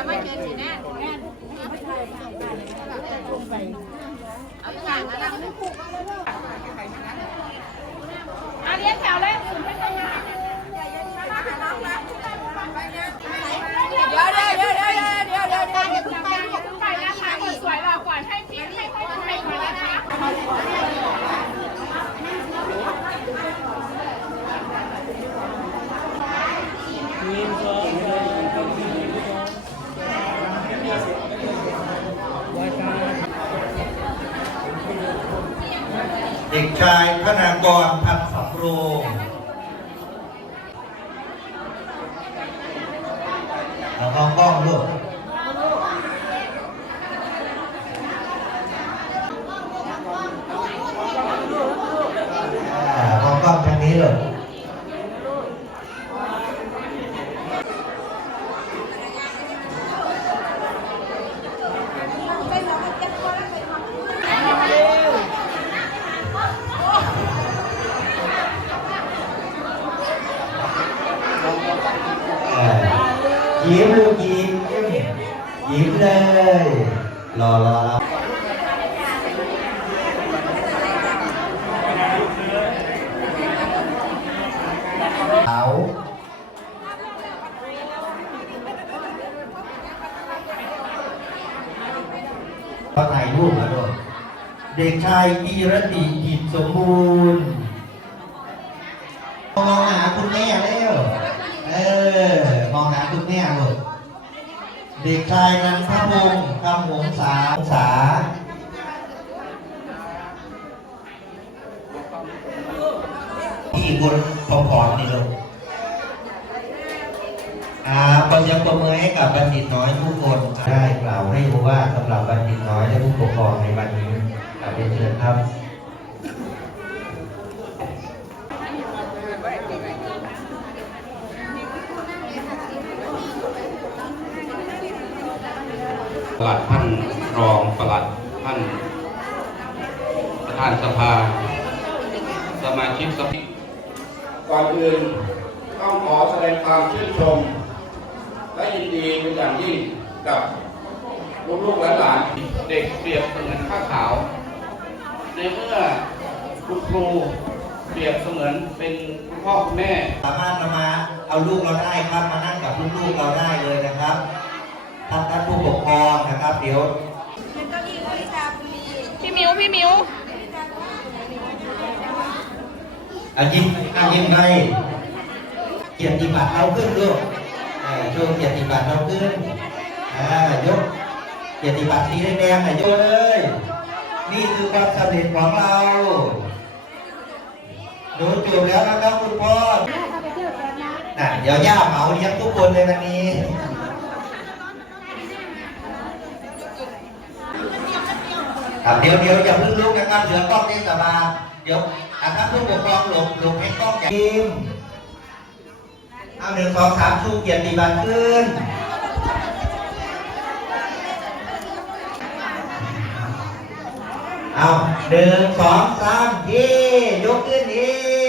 ยมาเจอสีแน่แน่ไปเอาต่างม่ใช่ว เด็กชายธนากรพันสำโรงเรามองกล้องลูกอ่ามองกล้องทางนี้เลย ยิ้มลูกยิ้มยิ้มเลยรอรอแล้วเอาพอถ่ายรูปแล้วลูกเด็กชายกีรติกิจสมบูรณ์มองหาคุณแม่เร็วเออ มองหาคุณแม่ลูกเด็กชายนันทพงศ์คำหงษาองศาพี่คนผอมๆนี่ลูกอ่าขอเสียงปรบมือให้กับบัณฑิตน้อยทุกคนได้กล่าวให้รู้ว่าสำหรับบัณฑิตน้อยและผู้ปกครองในวันนี้เป็นเชิญครับ ปลัดท่านรองปลัดท่านประธานสภา สมาชิกสภาก่อนอื่นต้องขอแสดงความชื่นชม และยินดีเป็นอย่างยิ่งกับลูกๆหลานๆเด็กเปรียบเสมือนผ้าขาว ในเมื่อคุณครูเปรียบเสมือนเป็นคุณพ่อคุณแม่ สามารถมาเอาลูกเราได้ครับมานั่งกับลูกๆเราได้เลยนะครับ เดี๋ยวพี่มิวพี่มิวอายิ้มอายิ้มให้เกียรติบัตรเราขึ้นลูกเอ่อโชว์เกียรติบัตรเราขึ้นอ่ายกเกียรติบัตรสีแดงๆหน่อยโยกเลย นี่คือความสำเร็จของเราหนูจบแล้วนะครับคุณพ่อน่ะเดี๋ยวย่าเหมาเลี้ยงทุกคนเลยวันนี้ ครับเดี๋ยวเดี๋ยวอย่าเพิ่งลุกนะครับเหลือกล้องเทศบาเดี๋ยวอาครับผู้ปกครองหลบหลบให้กล้องอย่ายิ้มเอาหนึ่งสองสามชูเกียรติบัตรขึ้นเอาหนึ่งสองสามเย่ยกขึ้นยี